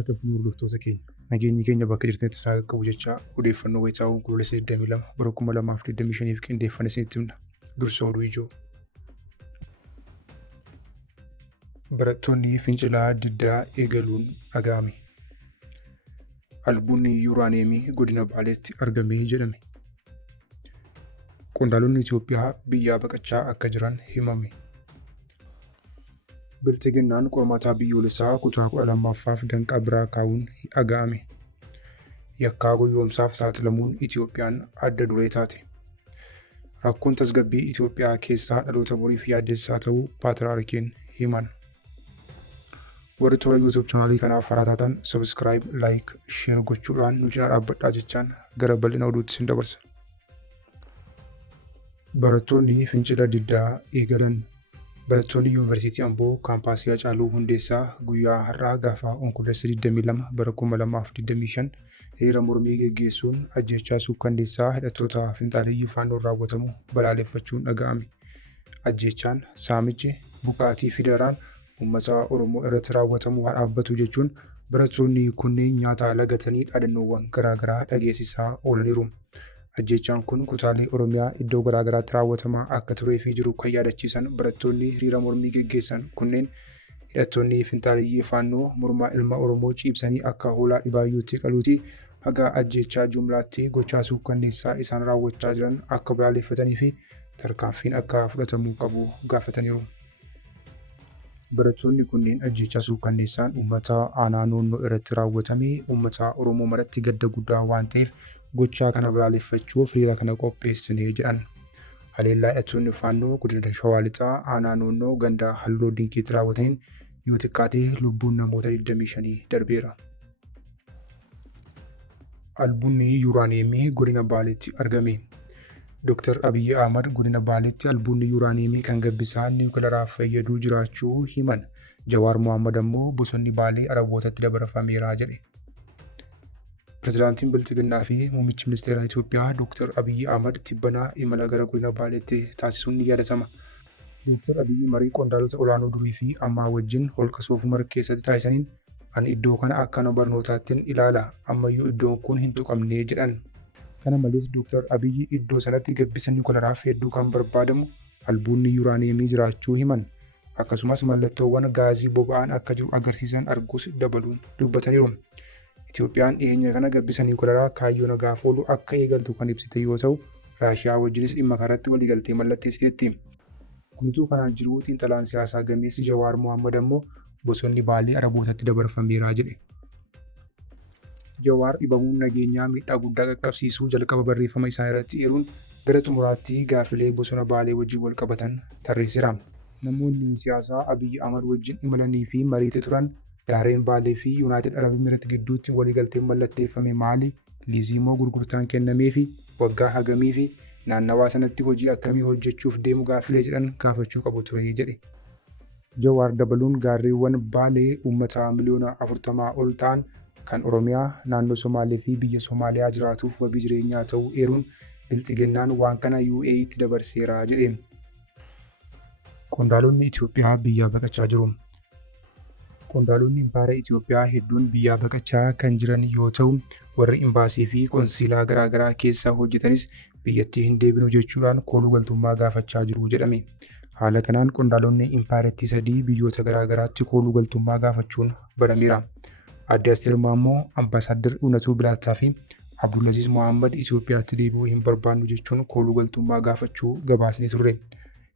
Harka fuudhuu hordoftoota keenya. Nageenyi keenya bakka jirtanitti isaa qabu jecha odeeffannoo wayitaa'uu Onkoloolessa 22 bara 2025 qindeeffame isinitti himna. Dursa oduu ijoo. Barattoonni fincilaa diddaa eegaluun dhaga'ame. Albuunni yuuraaniyeemii godina Baaleetti argamee jedhame. Qondaalonni Itoophiyaa biyyaa baqachaa akka jiran himame. Bilchiginnaan qormaata biyyoolessaa kutaa 12ffaaf danqaa biraa kaa'uun dhaga'ame. Yakkaa gowwoomsaaf saaxilamuun Itoophiyaan adda duree taate. Rakkoon tasgabbii Itoophiyaa keessaa dhaloota boriif yaaddessaa ta'uu Paatriyaarkiin himan. Warri toora YouTube chaanaalii kanaaf haaraa taatan subscribe, like, share gochuudhaan nu cinaa dhaabbadhaa jechaan gara bal'ina oduutti isin dabarsa. Barattoonni fincila diddaa eegalan. Barattoonni Yuunivarsiitii Amboo kaampaasii Hacaaluu Hundeessaa guyyaa har'aa gaafa Onkoloolessa 22 bara 2025 hiriira mormii gaggeessuun ajjeechaa suukkanneessaa hidhattoota finxaaliyyii faannoon raawwatamu balaaleffachuun dhaga'ame. Ajjeechaan, saamichi, buqqaatii fi daraan uummata Oromoo irratti raawwatamu haa dhaabbatu jechuun barattoonni kunneen nyaata lagatanii dhaadannoowwan garaagaraa dhageessisaa oolaniiru. Ajjeechaan kun kutaalee Oromiyaa iddoo garaagaraatti raawwatamaa akka turee fi jiru kan yaadachiisan barattoonni hiriira mormii gaggeessan kunneen hidhattoonni finxaaliyyii faannoo mormaa ilma Oromoo ciibsanii akka hoolaa dhibaayyuutti qaluuti haga ajjeechaa jumlaatti gochaa suukkanneessaa isaan raawwachaa jiran akka balaaleffatanii fi tarkaanfiin akka fudhatamuu qabu gaafataniiru. Barattoonni kunneen ajjeechaa suukkanneessaan uummata aanaa noonnoo irratti raawwatame uummata Oromoo maratti gadda guddaa waan ta'eef gochaa kana balaaleffachuuf hiriira kana qopheessine jedhan. Haleellaa hidhattoonni faannoo godina Shawaa Lixaa aanaa noonnoo ganda halluu dinqiitti raawwataniin yoo xiqqaate lubbuun namoota 25 darbeera. Albuunni yuuraaniyeemii godina Baaleetti argame. Dr. Abiyyi Ahmad godina Baaleetti albuunni yuuraaniyeemii kan gabbisaa niwukilaaraaf fayyaduu jiraachuu himan. Jawaar Mohaammed ammoo bosonni Baalee Arabootatti dabarfameera jedhe. Pireezidaantiin Bilchiginnaa fi Muummichi Ministeera Itoophiyaa Dr. Abiyyi Ahmad tibbanaa imala gara godina Baaleetti taasisuun ni yaadatama. Dr. Abiyyi marii qondaalota olaanoo durii fi ammaa wajjin holqa Soofumar keessatti taasisaniin ani iddoo kana akka nama barnootaattiin ilaala ammayyuu iddoon kun hin tuqamne jedhan. Kana malees Dr. Abiyyi iddoo sanatti gabbisa niwukilaaraaf hedduu kan barbaadamu albuunni yuuraaniyeemii jiraachuu himan. Akkasumas mallattoowwan gaazii boba'aan akka jiru agarsiisan arguus dabaluun dubbataniiru. Itoophiyaan dhiyeenya kana gabbisa niwukilaraa kaayyoo nagaaf oolu akka eegaltu kan ibsite yoo ta'u, Raashiyaa wajjinis dhimma kanarratti waliigaltee mallatteessiteetti. Kunituu kanaan jiru xiinxalaan siyaasaa gameessi Jawaar Mohaammed ammoo bosonni Baalee Arabootatti dabarfameera jedhe. Jawaar dhibamuun nageenyaa miidhaa guddaa qaqqabsiisuu jalqaba barreeffama isaa irratti eeruun gara xumuraatti gaafilee bosona Baalee wajjin wal qabatan tarreessira. Namoonni siyaasaa Abiyyi Ahmad wajjin imalanii fi mariitti turan gaarreen Baalee fi Yuunaayitid Arab Emireet gidduutti waliigalteen mallatteeffame maali? Liizii moo gurgurtaan kennamee fi waggaa hagamii fi naannawaa sanatti hojii akkamii hojjechuuf deemu gaafilee jedhan gaafachuu qabu ture jedhe. Jawaar dabaluun gaarreewwan Baalee uummata miliyoona 40 ol ta'an kan Oromiyaa, naannoo Somaalee fi biyya Somaaliyaa jiraatuuf wabii jireenyaa ta'uu eeruun Bilchiginnaan waan kana UAE'tti dabarseera jedhe. Qondaalonni Itoophiyaa biyyaa baqachaa jiru. Qondaalonni impaayera Itoophiyaa hedduun biyyaa baqachaa kan jiran yoo ta'u, warri imbaasii fi konsiilaa garaagaraa keessa hojjetanis biyyattii hin deebinu jechuudhaan kooluu galtummaa gaafachaa jiru jedhame. Haala kanaan qondaalonni impaayeratti 3 biyyoota garaagaraatti kooluu galtummaa gaafachuun barameera. Adde Asteer Maammoo, Ambaasaadder Unatuu Bilaataa fi Abdulaziz Mohaammed Itoophiyaatti deebi'uu hin barbaannu jechuun kooluu galtummaa gaafachuu gabaasni turre.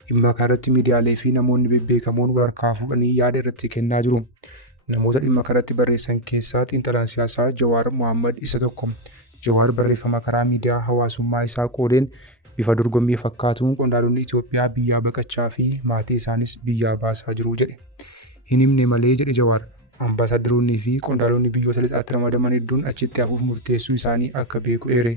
Dhimma kanarratti miidiyaalee fi namoonni bebbeekamoon wal harkaa fuudhanii yaada irratti kennaa jiru. Namoota dhimma kanarratti barreessan keessaa xiinxalaan siyaasaa Jawaar Mohaammed isa tokko. Jawaar barreeffama karaa miidiyaa hawaasummaa isaa qoodeen bifa dorgommii fakkaatuun qondaalonni Itoophiyaa biyyaa baqachaa fi maatii isaanis biyyaa baasaa jiru jedhe. Hin himne malee jedhe Jawaar. Ambaasaaddaroonnii fi qondaalonni biyyoota lixaatti ramadaman hedduun achitti hafuuf murteessuu isaanii akka beeku eere.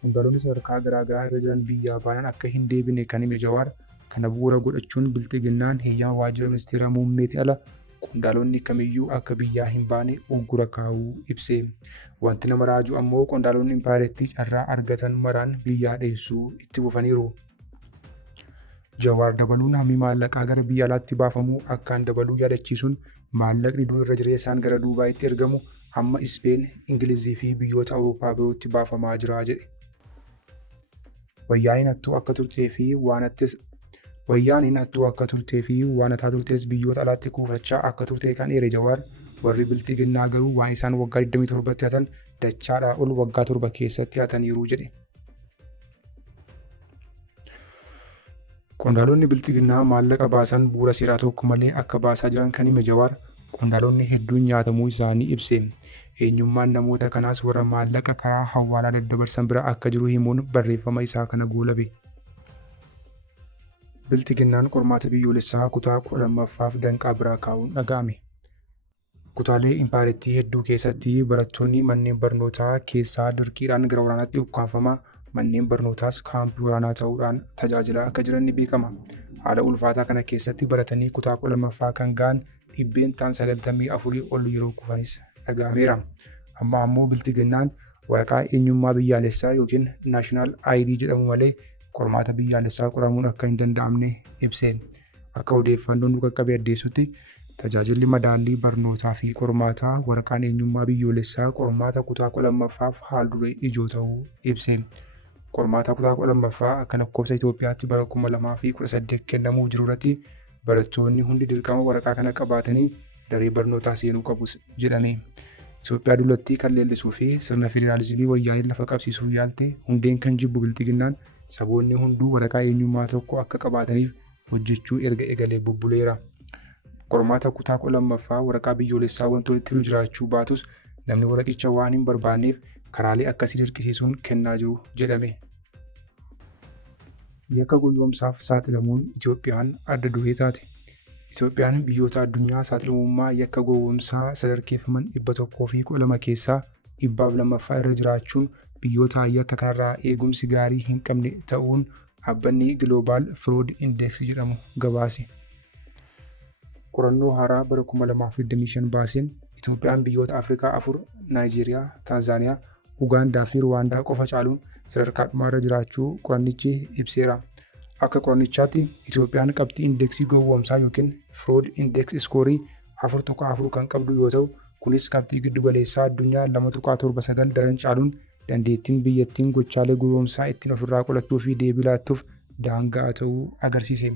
Qondaalonni sadarkaa garaagaraa irra jiran biyyaa baanan akka hin deebine kan hime Jawaar kana bu'uura godhachuun Bilchiginnaan heeyyama waajjira ministeera muummeetiin ala qondaalonni kamiyyuu akka biyyaa hin baane uggura kaa'uu ibse. Wanti nama raaju ammoo qondaalonni impaayeratti carraa argatan maraan biyyaa dheessuu itti fufaniiru. Jawaar dabaluun hammi maallaqaa gara biyya alaatti baafamuu akkaan dabaluu yaadachiisuun Maallaqni dur irra jireessaan gara Duubaayitti ergamu amma Ispeen, Ingilizii fi biyyoota Awurooppaa birootti baafamaa jira jedhe. Wayyaaniin hattuu akka turtee fi waan hataa turtes biyyoota alaatti kuufachaa akka turte kan eere Jawaar, warri bilxiginnaa garuu waan isaan waggaa 27tti hatan dachaadhaa ol waggaa 7 keessatti hataniiru jedhe. Qondaalonni bilxiginnaa maallaqa baasan bu'uura seeraa tokko malee akka baasaa jiran kan hime Jawaar, qondaalonni hedduun nyaatamuu isaanii ibse. Eenyummaan namoota kanaas warra maallaqa karaa hawaalaa daddabarsan bira akka jiru himuun barreeffama isaa kana goolabe. Bilxiginnaan qormaata biyyoolessaa kutaa 12ffaaf danqaa biraa kaa'uun dhaga'ame. Kutaalee impaarettii hedduu keessatti barattoonni manneen barnootaa keessaa dirqiidhaan gara waraanaatti ukkaanfamaa, manneen barnootaas kaampii waraanaa ta'uudhaan tajaajilaa akka jiran ni beekama. Haala ulfaataa kana keessatti baratanii kutaa 12ffaa kan ga'an dhibbeentaan 94 ol yeroo kufanis dhaga'ameera. Amma ammoo bilxiginnaan waraqaa eenyummaa biyyaalessaa yookiin naashinaal ID jedhamu malee qormaata biyyaalessaa qoramuun akka hin danda'amne ibse. Akka odeeffannoon nu qaqqabe addeessutti tajaajilli madaallii barnootaa fi qormaataa waraqaan eenyummaa biyyoolessaa qormaata kutaa 12ffaaf haal-duree ijoo ta'uu ibse. Qormaata kutaa 12ffaa akka lakkoofsa Itoophiyaatti bara 2018 kennamuu jiru irratti barattoonni hundi dirqama waraqaa kana qabaatanii daree barnootaa seenuu qabus jedhame. Itoophiyaa dullatti kan leellisuu fi sirna federaalizimii wayyaaniin lafa qabsiisuuf yaalte hundeen kan jibbu bilxiginnaan saboonni hunduu waraqaa eenyummaa tokko akka qabaataniif hojjechuu erga egalee bubbuleera. Qormaata kutaa 12ffaa waraqaa biyyoolessaa wantoonni itti jiraachuu baatus namni waraqicha waan hin barbaanneef karaalee akkasii dirqisiisuun kennaa jiru jedhame. Yakka gowwoomsaaf saaxilamuun Itoophiyaan adda duree taate. Itoophiyaan biyyoota addunyaa saaxilamummaa yakka gowwoomsaa sadarkeeffaman 112 keessaa 200ffaa irra jiraachuun biyyoota yakka kanarraa eegumsi gaarii hin qabne ta'uun dhaabbanni Global Fraud Index jedhamu gabaase. Qorannoo haaraa bara 2025 baaseen Itoophiyaan biyyoota Afrikaa 4 Naayijeeriyaa, Taanzaaniyaa, Ugaandaa fi Ruwaandaa qofa caaluun sadarkaa dhumaarra jiraachuu qorannichi ibseera. Akka qorannichaatti Itoophiyaan qabxii indeksii gowwoomsaa yookiin Fraud Index Scorii 4.4 kan qabdu yoo ta'u, kunis qabxii giddugaleessaa addunyaa 2.79 daran caaluun dandeettiin biyyattiin gochaalee gowwoomsaa ittiin ofirraa qolattuu fi deebii laattuuf daangaa ta'uu agarsiise.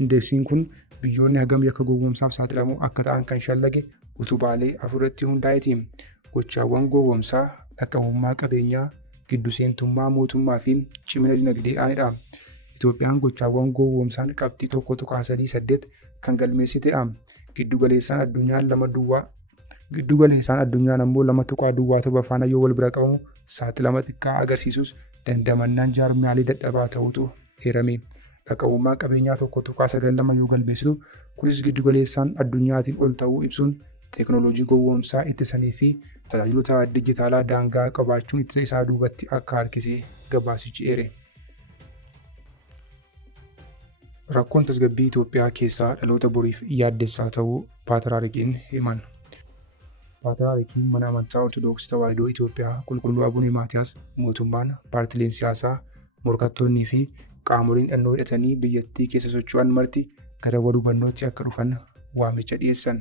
Indeksiin kun biyyoonni hagam yakka gowwoomsaaf saaxilamuu akka ta'an kan shallage utubaalee 4 irratti hundaa'eeti. Gochaawwan gowwoomsaa dhaqqabummaa qabeenyaa, giddu seentummaa mootummaa fi cimina dinagdeedhaanidha. Itoophiyaan gochaawwan gowwoomsaan qabxii 1.38 kan galmeessitedha. Giddugaleessaan addunyaan ammoo 2.7 faana yoo wal bira qabamu saaxilama xiqqaa agarsiisus dandamannaan jaarmiyaalee dadhabaa ta'utu eerame. Dhaqqabummaa qabeenyaa 1.92 yoo galmeessitu kunis giddugaleessaan addunyaatiin ol ta'uu ibsuun teekinooloojii gowwoomsaa ittisanii fi tajaajilota dijitaalaa daangaa qabaachuun ittisa isaa duubatti akka harkisee gabaasichi eere. Rakkoon tasgabbii Itoophiyaa keessaa dhaloota boriif yaaddessaa ta'uu Paatriyaarkiin himan. Paatriyaarkiin mana amantaa Ortoodooksii Tawaahidoo Itoophiyaa Qulqulluu Abuun Maatiyaas mootummaan, paartileen siyaasaa, morkattoonnii fi qaamoleen hidhannoo hidhatanii biyyattii keessa socho'an marti gara wal hubannootti akka dhufan waamicha dhiyeessan.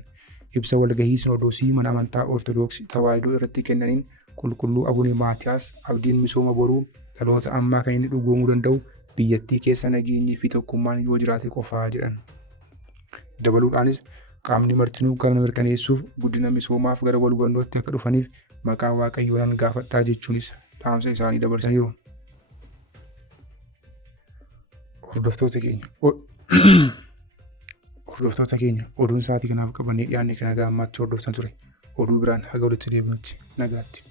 Ibsa walgahii Sinodoosii mana amantaa Ortoodooksii Tawaahidoo irratti kennaniin Qulqulluu Abuun Maatiyaas abdiin misooma boruu dhaloota ammaa kan inni dhugoomuu danda'u biyyattii keessa nageenyii fi tokkummaan yoo jiraate qofaa jedhan. Dabaluudhaanis qaamni martinuu kana mirkaneessuuf guddina misoomaaf gara wal hubannootti akka dhufaniif maqaa Waaqayyoon gaafadhaa jechuunis dhaamsa isaanii dabarsaniiru. Hordoftoota keenya oduun sa'aatii kanaaf qabannee dhiyaanne kana gaammaatti hordoftan ture. Oduu biraan haga walitti deebinutti nagaatti.